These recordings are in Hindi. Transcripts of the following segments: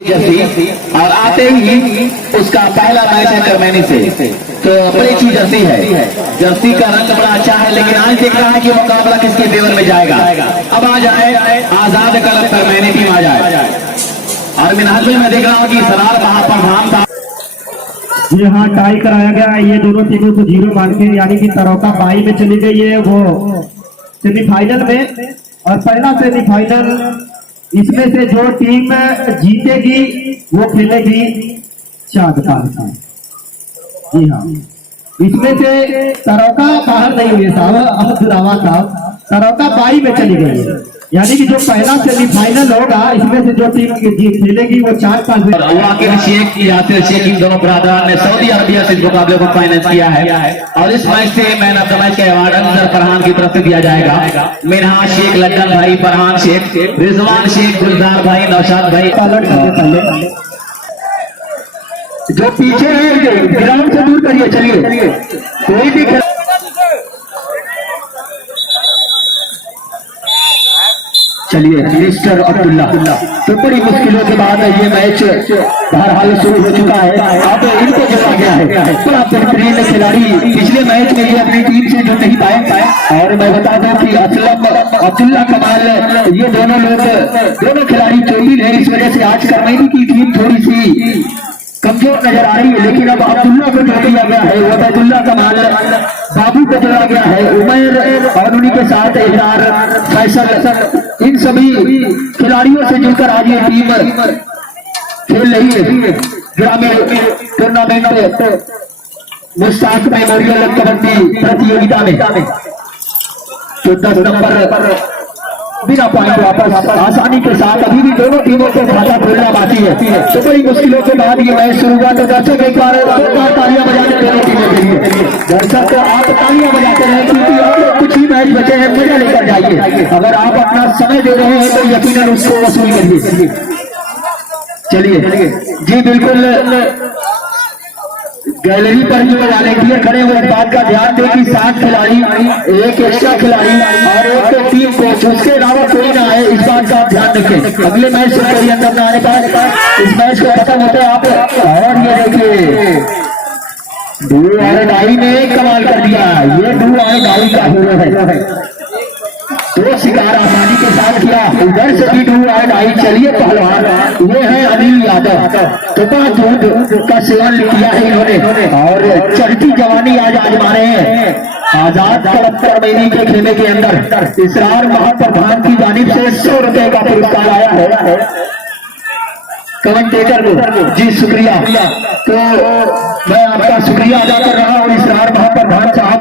जर्सी और आते ही उसका पहला मैच है करमैनी से, तो बड़ी अच्छी जर्सी है। जर्सी का रंग बड़ा अच्छा है, लेकिन आज देख रहा है कि मुकाबला किसके फेवर में जाएगा। अब आ जाए आजाद क्लब करमैनी टीम आ जाए। और मिनहाज में मैं देख रहा हूँ कि सरार महाप्रधान था। जी हाँ, टाई कराया गया है। ये दोनों टीमों को 0 मान के, यानी कि तरोका बाई में चली गई है वो सेमीफाइनल में। और पहला सेमीफाइनल इसमें से जो टीम जीतेगी वो खेलेगी चांदपाल से। जी हाँ, इसमें से तरोका बाहर नहीं हुई साहब, अहमदुल्लावा साहब तरोका बाई में चली गई है, यानी कि जो पहला सेमीफाइनल होगा इसमें से जो टीम खेलेगी वो 4-5 शेख यासिर शेख इन दोनों ब्रादर ने सऊदी अरबिया से इस मुकाबले को फाइनेंस किया है। और इस मैच से मैन ऑफ द मैच का अवार्ड अनसर फरहान की तरफ से दिया जाएगा। मिनहा शेख, लज्जन भाई, फरहान शेख, रिजवान शेख, गुलजार भाई, नौशाद भाई। पहले जो पीछे है ग्राउंड से दूर करिए, चलिए कोई भी चलिए। मिस्टर अब्दुल्ला, तो बड़ी मुश्किलों के बाद ये मैच बहरहाल शुरू हो चुका है। अब इनको जोड़ा गया है, बड़ा बेहतरीन खिलाड़ी पिछले मैच में ये अपनी टीम से जो नहीं पाए। और मैं बता दूं कि असलम, अब्दुल्ला, कमाल, ये दोनों खिलाड़ी चोटिल है। इस वजह से आज करमैनी की टीम थोड़ी सी कमजोर नजर आ रही है। लेकिन अब अब्दुल्ला को जोड़ दिया गया है, वबैदुल्ला, कमाल, बाबू को जोड़ा गया है, उमैर और उन्हीं के साथ इकरार, फैसल, इन सभी खिलाड़ियों से जुड़कर आज ये टीम खेल रही है ग्रामीण टूर्नामेंट मुश्ताक मेमोरियल कबड्डी प्रतियोगिता में। तो 10 नंबर बिना पॉइंट वापस आसानी के साथ अभी भी दोनों टीमों को खाता खोलना बाकी है। तो बड़ी मुश्किलों के बाद ये मैच शुरू हुआ। तो दर्शक एक बार तालियां बजाते दोनों टीमों के लिए। दर्शक आप तालियां बजाते रहे, क्योंकि और कुछ ही मैच बचे हैं, मजा लेकर जाइए। अगर आप अपना समय दे रहे हैं तो यकीनन उसको वसूल करिए। चलिए जी, बिल्कुल गैलरी पर जो वॉलेंटियर खड़े हुए इस बात का ध्यान दें कि 7 खिलाड़ी, एक एक्स्ट्रा खिलाड़ी और एक टीम कोच, उसके अलावा कोई ना आए, इस बात का ध्यान रखें। अगले मैच से कोई अंदर न आने पाए। इस मैच को खत्म होते आप। और ये देखिए डू और डाई ने कमाल कर दिया। ये डू और डाई का हीरो है, दो शिकार आसानी के साथ किया। उधर से भी डू और डाई। चलिए पहलवान, ये है अनिल यादव, तो दूध का सेवन किया है इन्होंने और चढ़ती जवानी आज आजमा रहे हैं। आजाद क्लब करमैनी के खेमे के अंदर इसरार महाप्रधान की जानिब से 100 रुपए का पुरस्कार आया है कमेंटेटर को। जी शुक्रिया। तो मैं आपका शुक्रिया अदा कर रहा हूँ इसरार महाप्रधान साहब।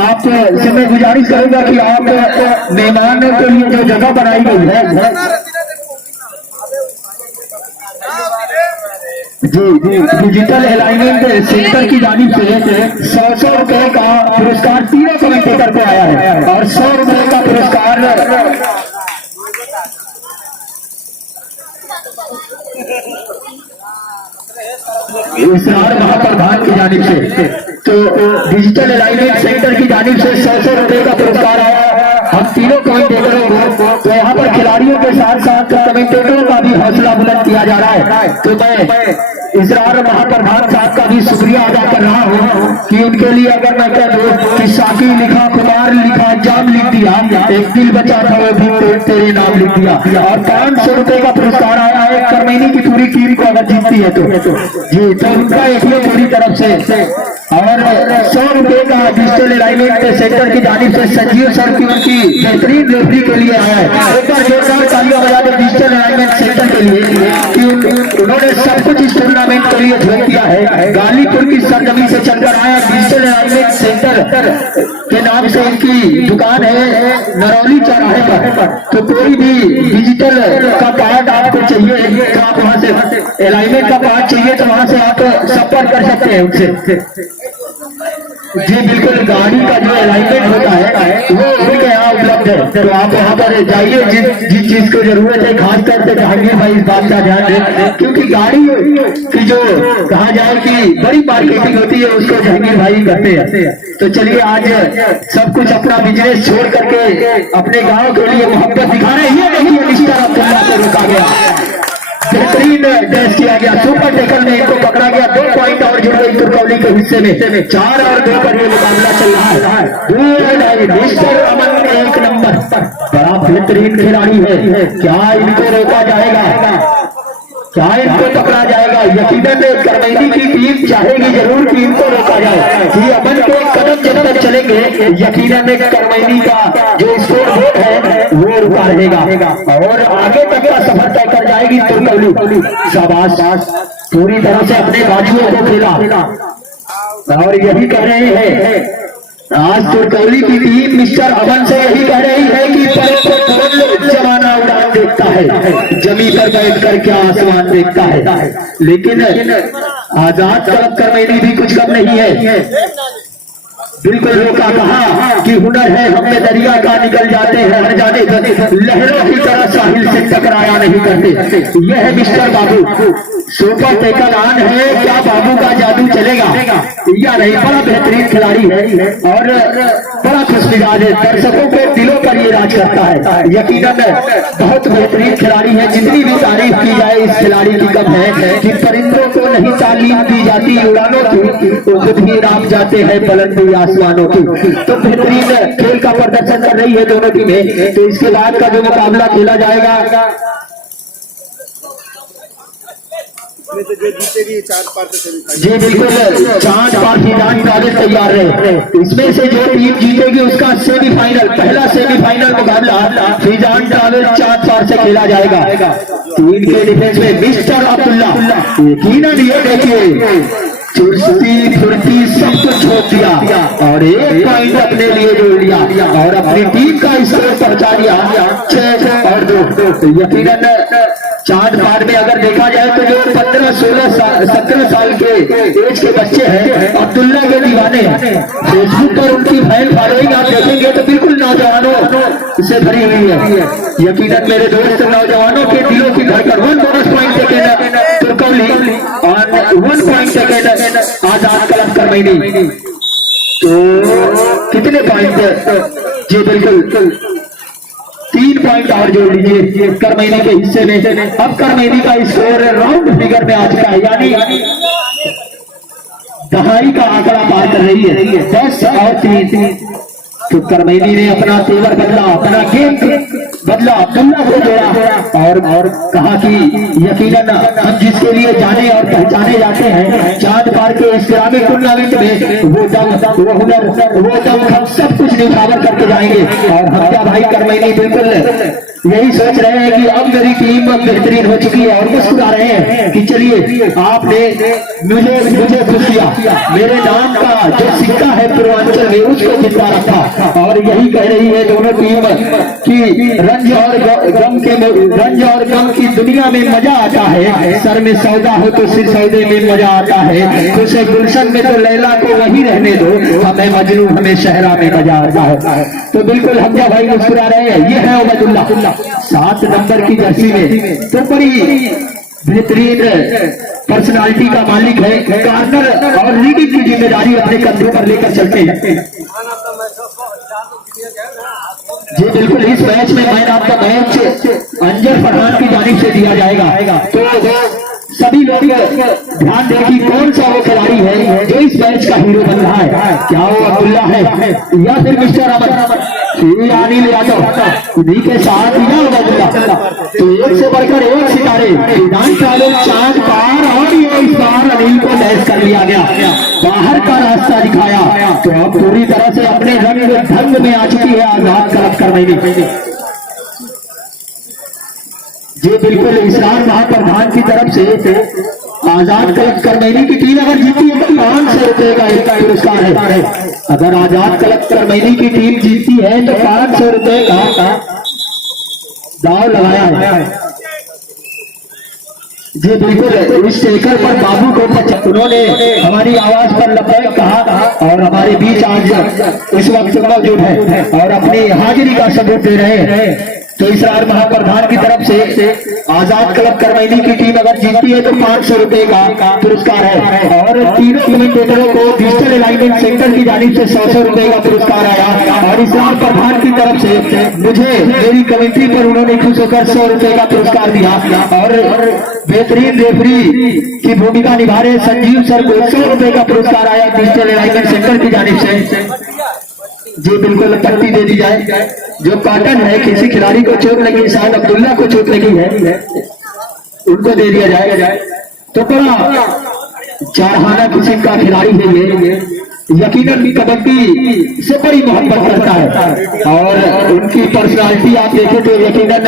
आपसे मैं गुजारिश करूंगा कि आप मेहमान के लिए जो जगह बनाई गई है जी, डिजिटल अलाइनमेंट सेंटर की जानिब से 100 रुपए का पुरस्कार तीनों कमेंटेटर को आया है। और 100 रुपए का पुरस्कार इसरार महाप्रधान की जानिब से, तो डिजिटल अलाइनमेंट सेंटर की जानिब से 100 रुपए का पुरस्कार आया हम तीनों कमेंटेटरों को। तो यहाँ पर खिलाड़ियों के साथ साथ कमेंटेटरों का भी हौसला बुलंद किया जा रहा है। तो मैं इसरार महाप्रधान साहब का भी शुक्रिया अदा कर रहा हूँ कि उनके लिए अगर मैं कह दूं कि साकी लिखा, कुमार लिखा, जाम लिख दिया, एक दिल बचा था वो भी तेरे नाम लिख दिया। और 500 रुपए का पुरस्कार आया है करमैनी की पूरी टीम को अगर जीतती है तो जी, तो उनका एक पूरी तरफ से। और 100 रुपए का डिजिटल अलाइनमेंट सेंटर की जानिब से संजीव सर की उनकी बेहतरीन डिलीवरी के लिए आया है। एक बार जोरदार तालियां बजा दे डिजिटल अलाइनमेंट सेंटर के लिए कि उन्होंने सब कुछ इस टूर्नामेंट के लिए झोंक दिया है। गालीपुर की सरजमी से चलकर आया डिजिटल अलाइनमेंट सेंटर के नाम से इनकी दुकान है नरौली चौराहे पर। तो कोई भी डिजिटल का पार्ट आपको चाहिए, तो आप वहां से अलाइनमेंट का पार्ट चाहिए तो वहां से आप संपर्क कर सकते हैं उनसे। जी बिल्कुल, गाड़ी का जो अलाइनमेंट होता है वो उनके यहाँ उपलब्ध है। तो आप वहाँ पर जाइए, जिस चीज को जरूरत है, खास तौर से जहांगीर भाई इस बात का ध्यान दें, क्योंकि गाड़ी की जो कहा जाए कि बड़ी मार्केटिंग होती है उसको जहांगीर भाई करते हैं। तो चलिए आज सब कुछ अपना बिजनेस छोड़ करके अपने गाँव के लिए मोहब्बत दिखा रहे हैं। ये देखिए मिस्टर अब्दुल्ला से रोका गया। बेहतरीन ड्रेस किया गया, सुपर टेकल में इनको पकड़ा गया, 2 पॉइंट और जुड़ गई तुर्कौली के हिस्से में। 4 और 2 पर ये मुकाबला चल रहा है। मिस्टर अमन 1 नंबर, बड़ा बेहतरीन खिलाड़ी है, क्या इनको रोका जाएगा, क्या इनको पकड़ा जाएगा? यकीनन करमैनी की टीम चाहेगी जरूर कि इनको रोका जाए, कि अमन के कदम जब तक चलेंगे यकीनन करमैनी का जो स्कोर बोर्ड है वो रुका रहेगा और आगे तक का सफर तय कर जाएगी तुर्कौली। शाबाश, पूरी तरह से अपने बाजुओं को खेला और यही कह रहे हैं आज तुर्कौली की टीम मिस्टर अमन से यही कह रही है कि जमाना उड़ान देखता है, जमी पर बैठ कर क्या आसमान देखता है। लेकिन आजाद क्लब करमैनी भी कुछ कम नहीं है, बिल्कुल रोका, कहा कि हुनर है हम में दरिया का, निकल जाते हैं हर जाने लहरों की तरह साहिल से टकराया नहीं करते। यह है mister Babu, super tackle on है, क्या बाबू का जादू चलेगा या नहीं? बड़ा बेहतरीन खिलाड़ी है और बड़ा खुशमिजाज है, दर्शकों के दिलों पर ये राज करता है। यकीनन बहुत बेहतरीन खिलाड़ी है, जितनी भी तारीफ की जाए इस खिलाड़ी की कम है कि परिंदों को नहीं तालीम दी जाती उड़ानों की, तो खुद ही राम जाते हैं बुलंदी आसमानों की। तो बेहतरीन खेल का प्रदर्शन कर रही है दोनों टीमें। तो इसके बाद का जो मुकाबला खेला जाएगा जी बिल्कुल, चांद पार फिजान कागज तैयार रहे, इसमें से जो टीम जीतेगी उसका सेमीफाइनल, पहला सेमीफाइनल मुकाबला फिजान कागज चांद पार से खेला जाएगा। टीम के डिफेंस में मिस्टर अब्दुल्ला, यकीनन ये देखिए चुस्ती फुर्ती सब कुछ छोड़ दिया और 1 पॉइंट अपने लिए जोड़ लिया और अपनी टीम का स्कोर पहुंचा दिया 6 और 2। यकीनन चांद पार में अगर देखा जाए तो जो 15, 16, 17 साल के एज के बच्चे हैं अब्दुल्ला के दीवाने हैं। फेसबुक पर उनकी फैन फॉलोइंग आप देखेंगे तो बिल्कुल नौजवानों से भरी हुई है। यकीनन मेरे दोस्त नौजवानों के दिलों की धड़कन। 1 बोनस पॉइंट सेकेंड तुर्कौली और 1 पॉइंट सेकेंड आजाद क्लब करमैनी। तो कितने पॉइंट? जी बिल्कुल 3 पॉइंट और जोड़ लीजिए करमैनी के हिस्से में। अब करमैनी का स्कोर राउंड फिगर में आ चुका है, यानी दहाई का आंकड़ा पार कर रही है, 10 और 3। तो करमैनी ने अपना तेवर बदला, अपना गेम बदला, अब्दुल्ला को जोड़ा और कहा कि यकीनन हम जिसके लिए जाने और पहचाने जाते हैं चांद पार के इस्लामी टूर्नामेंट में वो दम, वो हुनर, वो दम हम सब कुछ निछावर करके जाएंगे। और हम क्या भाई करमैनी बिल्कुल यही सोच रहे हैं कि अब मेरी टीम बेहतरीन हो चुकी है और मुस्कुरा रहे हैं कि चलिए आपने मुझे खुश किया, मेरे नाम का जो सिक्का है पूर्वांचल में उसको जितना रखा। और यही कह रही है दोनों टीम कि रंज और गम की दुनिया में मजा आता है, सर में सौदा हो तो सिर सौदे में मजा आता है, खुशे गुलशन में तो लैला को वही रहने दो, हमें मजनू हमें शहरा में मजा आता है। तो बिल्कुल हम क्या भाई मुस्कुरा रहे हैं। ये है उबैदुल्लाह 7 नंबर की जर्सी में, तो बड़ी बेहतरीन पर्सनालिटी का मालिक है, कार्नर और लीडिंग की जिम्मेदारी अपने कंधों पर लेकर चलते हैं। जी बिल्कुल, इस मैच में man of the match Anjar Farhan की जानिब से दिया जाएगा। तो सभी लोग ध्यान दें कि कौन सा वो खिलाड़ी है जो इस मैच का हीरो बन रहा है, क्या वो अब्दुल्ला है या फिर मिस्टर अमन अनिल यादव, इन्हीं के साथ या उबैदुल्लाह। तो एक से बढ़कर एक सितारे चांद पार और ये इस बार अनिल को लैस कर लिया गया, बाहर का रास्ता दिखाया। तो अब पूरी तरह से अपने रंग ढंग में आ चुकी है आजाद क्लब करमैनी। जी बिल्कुल, इसरार महाप्रधान की तरफ से आजाद क्लब करमैनी की टीम अगर जीती है तो 500 रुपए का एक पुरस्कार है। अगर आजाद क्लब करमैनी की टीम जीती है तो 500 रुपए का दाव लगाया है। जी बिल्कुल, इस टेकर पर बाबू को उन्होंने हमारी आवाज पर लबैक कहा और हमारे बीच आज इस वक्त मौजूद है और अपनी हाजिरी का सबूत दे रहे हैं। तो इसरार महाप्रधान की तरफ से आजाद क्लब करमैनी की टीम अगर जीतती है तो 500 रुपए का पुरस्कार है और तीनों कमेंटेटरों को डिजिटल अलाइनमेंट सेंटर की जानिब से 100 रुपए का पुरस्कार आया। और इसरार प्रधान की तरफ से मुझे मेरी कमेंट्री पर उन्होंने खुश होकर 100 रुपए का पुरस्कार दिया और बेहतरीन रेफरी की भूमिका निभा रहे संजीव सर को 100 रुपए का पुरस्कार आया डिजिटल अलाइनमेंट सेंटर की जानिब से। जी बिल्कुल पट्टी दे दी जाए। जो कॉटन है, किसी खिलाड़ी को चोट लगी, शायद अब्दुल्ला को चोट लगी है, उनको दे दिया जाए। तो बड़ा चारहाना किस्म का खिलाड़ी है ये, यकीनन कबड्डी से बड़ी मोहब्बत करता है और उनकी पर्सनालिटी आप देखें तो यकीनन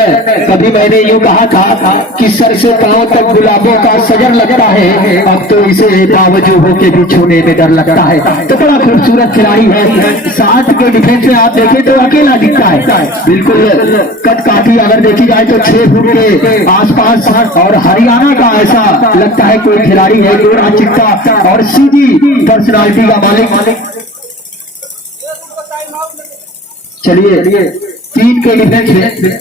कभी मैंने यूं कहा था कि सर से पांव तक गुलाबों का सजन लगता है, अब तो इसे बावजूद होके भी छूने में डर लगता है। तो बड़ा खूबसूरत खिलाड़ी है। 60 के डिफेंस में आप देखें तो अकेला दिखता है, बिल्कुल कद काठी अगर देखी जाए तो 6 फुट के आसपास, और हरियाणा का ऐसा लगता है कोई खिलाड़ी है, गोरा चिट्टा और सीधी पर्सनालिटी का मालिक। चलिए 3 के डिफेंस में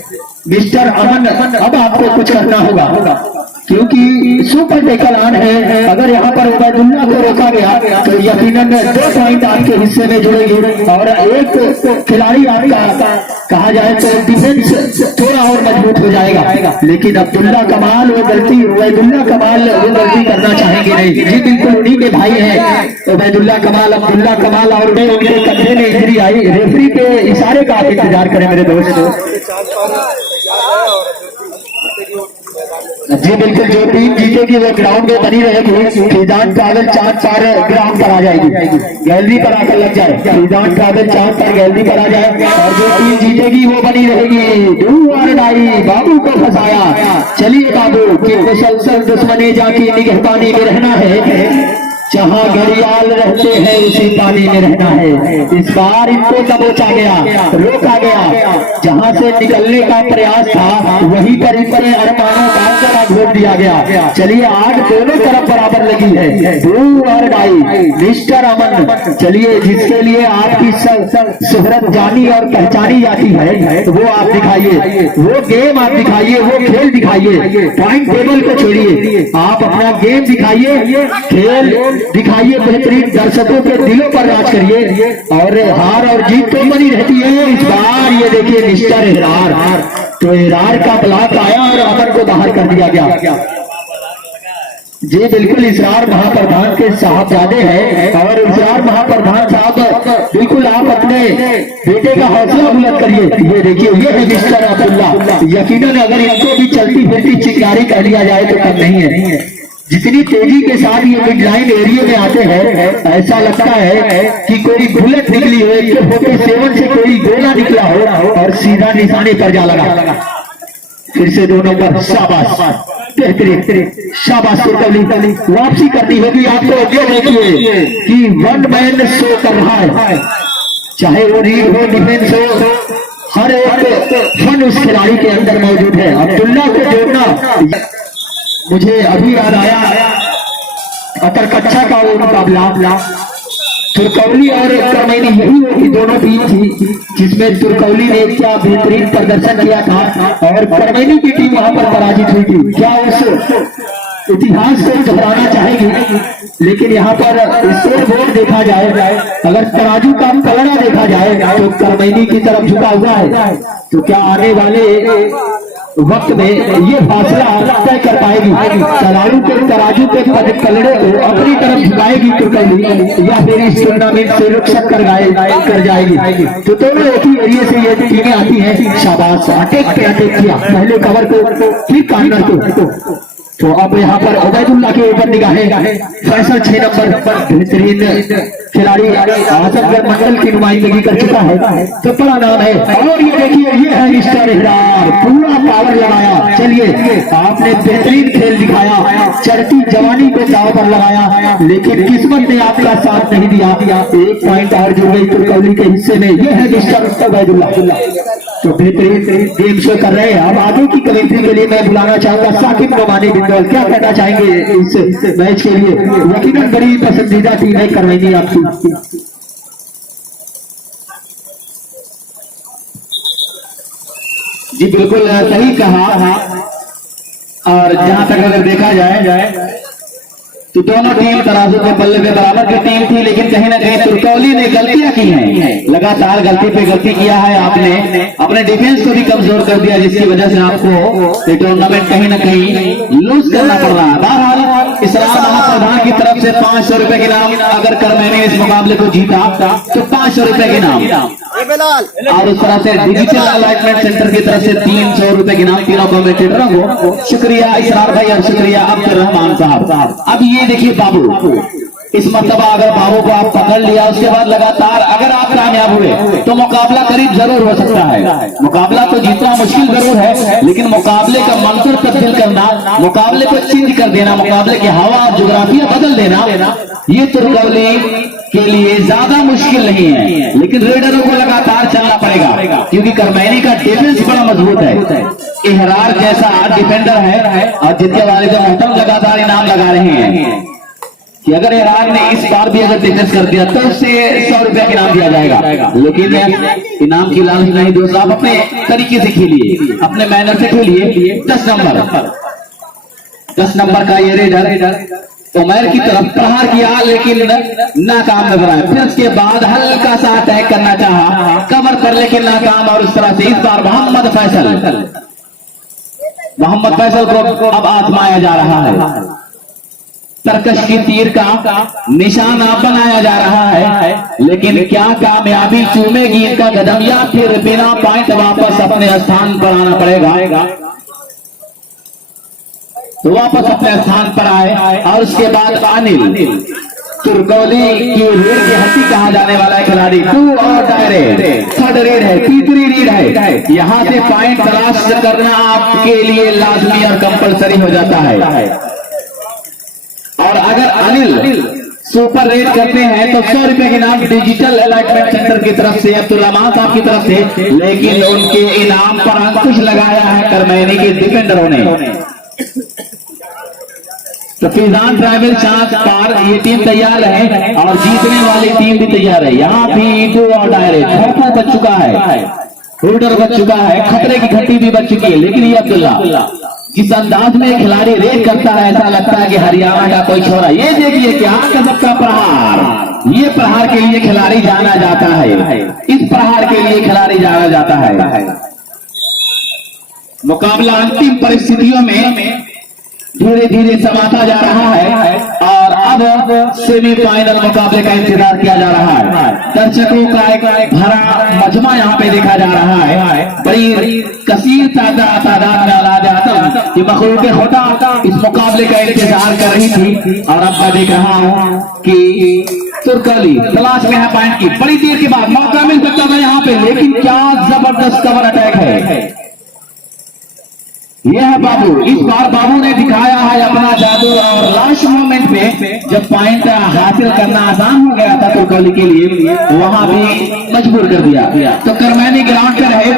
मिस्टर अमन, अब आपको कुछ करना होगा क्योंकि सुपर टेकल ऑन है। अगर यहाँ पर उबैदुल्ला को रोका गया तो यकीनन 2 पॉइंट आपके हिस्से में जुड़ेगी और एक खिलाड़ी आपका कहा जाए तो डिफेंस थोड़ा और मजबूत हो जाएगा। लेकिन अब्दुल्ला कमाल वो गलती, उबैदुल्ला कमाल वो गलती करना चाहेंगे नहीं। जी बिल्कुल उन्हीं के भाई हैं उबैदुल्ला कमाल, अब्दुल्ला कमाल, और उनके कंधे में इंजरी आई। रेफरी के इशारे का आप इंतजार करें मेरे दोस्त। जी बिल्कुल जो टीम जीतेगी वो ग्राउंड में बनी रहेगी। फैजान ट्रैवल 4 ग्राउंड पर आ जाएगी, गैलरी पर आकर लग जाए। फैजान ट्रैवल 4 गैलरी पर आ जाए और जो टीम जीतेगी वो बनी रहेगी। डू और डाई, बाबू को फंसाया। चलिए बाबू की मुसलसल दुश्मनी जाकी निगहबानी में रहना है, जहाँ घड़ियाल रहते हैं उसी पानी में रहना है। इस बार इनको दबोचा गया, रोका गया, जहाँ से निकलने का प्रयास था वहीं पर इनके अरमानों का जरा घोट दिया गया। चलिए आग दोनों तरफ बराबर लगी है। डू और डाई मिस्टर अमन, चलिए जिसके लिए आपकी शोहरत जानी और पहचानी जाती है वो आप दिखाइए, वो गेम आप दिखाइए, वो खेल दिखाइए। पॉइंट टेबल को छोड़िए, आप अपना गेम दिखाइए, खेल दिखाइए, बेहतरीन दर्शकों के दिलों पर राज करिए और हार और जीत तो बनी रहती है। इस बार ये देखिए मिस्टर इरार, तो इरार का ब्लॉक आया और अमन को बाहर कर दिया गया। जी बिल्कुल इसरार महाप्रधान के साहबजादे हैं और इसरार महाप्रधान साहब बिल्कुल आप अपने बेटे का हौसला बुलंद करिए। ये देखिए ये है मिस्टर अब्दुल्ला, यकीनन अगर इनको भी चलती फिरती चिंगारी कह लिया जाए तो कम नहीं है। जितनी तेजी के साथ ये मिड लाइन एरिया में आते हैं ऐसा लगता है कि कोई बुलेट निकली हो, 47 से कोई गोला निकला हो और सीधा निशाने पर जा लगा। फिर से दोनों पर शाबाश, बेहतरीन शाबाश। वापसी करनी होगी आपको। ये देखिए कि 1 मैन शो कर रहा है, चाहे वो रीड हो, डिफेंस हो, हर एक फन उस खिलाड़ी के अंदर मौजूद है। अब्दुल्ला को जोड़ना मुझे अभी याद आया, अतर कच्चा का वो मुकाबला तुर्कौली और करमैनी, यही वो की दोनों टीम थी जिसमें तुर्कौली ने क्या बेहतरीन प्रदर्शन किया था और करमैनी की टीम वहां पर पराजित हुई थी। क्या उस इतिहास को दोहराना चाहेगी? लेकिन यहाँ पर स्कोर बोर्ड देखा जाए, अगर तराजू का पलड़ा देखा जाए तो करमैनी की तरफ झुका हुआ है। तो क्या आने वाले वक्त में ये फासला तय कर पाएगी? तराजू के पलड़े को अपनी तरफ झुकाएगी तुर्कौली या फिर इस टूर्नामेंट से रुखसत कर जाएगी? तो दोनों एक ही एरिया से ये टीमें आती हैं। शाबाश, अटैक पे अटैक किया, पहले कवर को फिर कॉर्नर को। तो अब यहाँ पर उबैदुल्ला के ऊपर निगाहें। फैसल 6 नंबर पर बेहतरीन खिलाड़ी आजमगढ़ मंडल की नुमाइंदगी कर चुका है, तो बड़ा नाम है। और ये देखिए ये है मिस्टर इरार, पूरा पावर लगाया। चलिए आपने बेहतरीन खेल दिखाया, चढ़ती जवानी को दांव पर लगाया, लेकिन किस्मत ने आपका साथ नहीं दिया। 1 पॉइंट और जुड़ गई तुर्कौली के हिस्से में। ये है मिस्टर उबैदुल्ला, तो बेहतरीन गेम शो कर रहे हैं। अब आगे की कमेंट्री के लिए मैं बुलाना चाहूंगा साकिब नोमानी बिंदल। क्या कहना चाहेंगे इस मैच के लिए? यकीनन बड़ी पसंदीदा टीम है करमैनी आपकी। जी बिल्कुल सही कहा। और जहां तक अगर देखा जाए तो दोनों टीम तराजू के पल्ले पे बराबर की टीम थी, लेकिन कहीं ना कहीं तुर्कौली ने गलतियां की हैं, लगातार गलती पे गलती किया है। आपने अपने डिफेंस को भी कमजोर कर दिया, जिसकी वजह से आपको ये टूर्नामेंट कहीं ना कहीं लूज करना पड़ रहा है। बहरहाल इसरार महाप्रधान की तरफ से 500 रुपए के नाम, अगर कर्मैनी इस मुकाबले को जीता तो 500 रुपए के नाम, और उस तरह से डिजिटल अलाइनमेंट सेंटर की तरफ से 300 रुपए के नाम तीनों कमेंटेटरों को। शुक्रिया इसरार भाई और शुक्रिया अब्दुल रहमान साहब। अब ये देखिए बाबू, इस मर्तबा अगर बाबू को आप पकड़ लिया, उसके बाद लगातार अगर आप कामयाब हुए तो मुकाबला करीब जरूर हो सकता है। मुकाबला तो जीतना मुश्किल जरूर है, लेकिन मुकाबले का मंत्र तब्दील करना, मुकाबले को चेंज कर देना, मुकाबले की हवा और जोग्राफिया बदल देना, ये तुर्कौली के लिए ज्यादा मुश्किल नहीं है। लेकिन रेडरों को लगातार चलना पड़ेगा, क्योंकि कर्मैनी का डिफेंस बड़ा मजबूत है। इहरार जैसा डिफेंडर है, और जितने वाले जो मोहतरम लगातार इनाम लगा रहे हैं कि अगर इहरार ने इस बार भी अगर डिफेंस कर दिया तो उससे 100 रुपया का इनाम दिया जाएगा। लेकिन इनाम की लालच नहीं दोस्तों, आप अपने तरीके से खेलिए, अपने मैनर से खेलिए। 10 नंबर का ये रेडर उमर की तरफ प्रहार किया, लेकिन नाकाम नजर आया। फिर उसके बाद हल्का सा अटैक करना चाहा कवर पर, लेकिन नाकाम। और इस तरह से इस बार मोहम्मद फैसल को अब आजमाया जा रहा है। तरकश की तीर का निशाना बनाया जा रहा है, लेकिन क्या कामयाबी चूमेगी इनका कदम, या फिर बिना पॉइंट वापस अपने स्थान पर आना पड़ेगा। तो वापस अपने स्थान पर आए, और उसके बाद अनिल, तुर्कौली की रीढ़ की हड्डी कहा जाने वाला खिलाड़ी, 2 और डायरेक्ट 3rd रीड है, तीसरी रीड है। यहां से पॉइंट तलाश करना आपके लिए लाजमी और कंपलसरी हो जाता है। और अगर अनिल सुपर रेट करते हैं तो 100 रुपए के नाम डिजिटल अलाइनमेंट सेंटर की तरफ से, अब्दुल रहमान साहब की तरफ से। लेकिन उनके इनाम पर अंकुश लगाया है कर्मैनी के डिफेंडरों ने। तो फैजान ट्राइबल चांद पार ये टीम तैयार है, और जीतने वाली टीम भी तैयार है। यहाँ भी 2 और डायरेक्ट खतरा बच चुका है, होल्डर बच चुका है, खतरे की घंटी भी बच चुकी है। लेकिन ये अब्दुल्ला जिस अंदाज में खिलाड़ी रेड करता है, ऐसा लगता है कि हरियाणा का कोई छोरा। ये देखिए क्या गजब का प्रहार, ये प्रहार के लिए खिलाड़ी जाना जाता है, इस प्रहार के लिए खिलाड़ी जाना जाता है। मुकाबला अंतिम परिस्थितियों में धीरे धीरे समाता जा रहा है, और अब सेमीफाइनल मुकाबले का इंतजार किया जा रहा है। दर्शकों का एक भरा मजमा यहाँ पे देखा जा रहा है। बड़ी कसीर तादाद में आलाद कि मखलूक खुदा इस मुकाबले का इंतजार कर रही थी, और अब मैं देख रहा हूँ कि तुर्कौली तलाश में है पॉइंट की। बड़ी देर के बाद मौका मिल सकता था यहाँ पे, लेकिन क्या जबरदस्त कवर अटैक है। यह है बाबू, इस बार बाबू ने दिखाया है अपना जादू, और लास्ट मोमेंट में जब पॉइंट हासिल करना आसान हो गया था तुर्कौली के लिए, वहां भी मजबूर कर दिया। तो कर्मैनी ग्राउंड पर रहे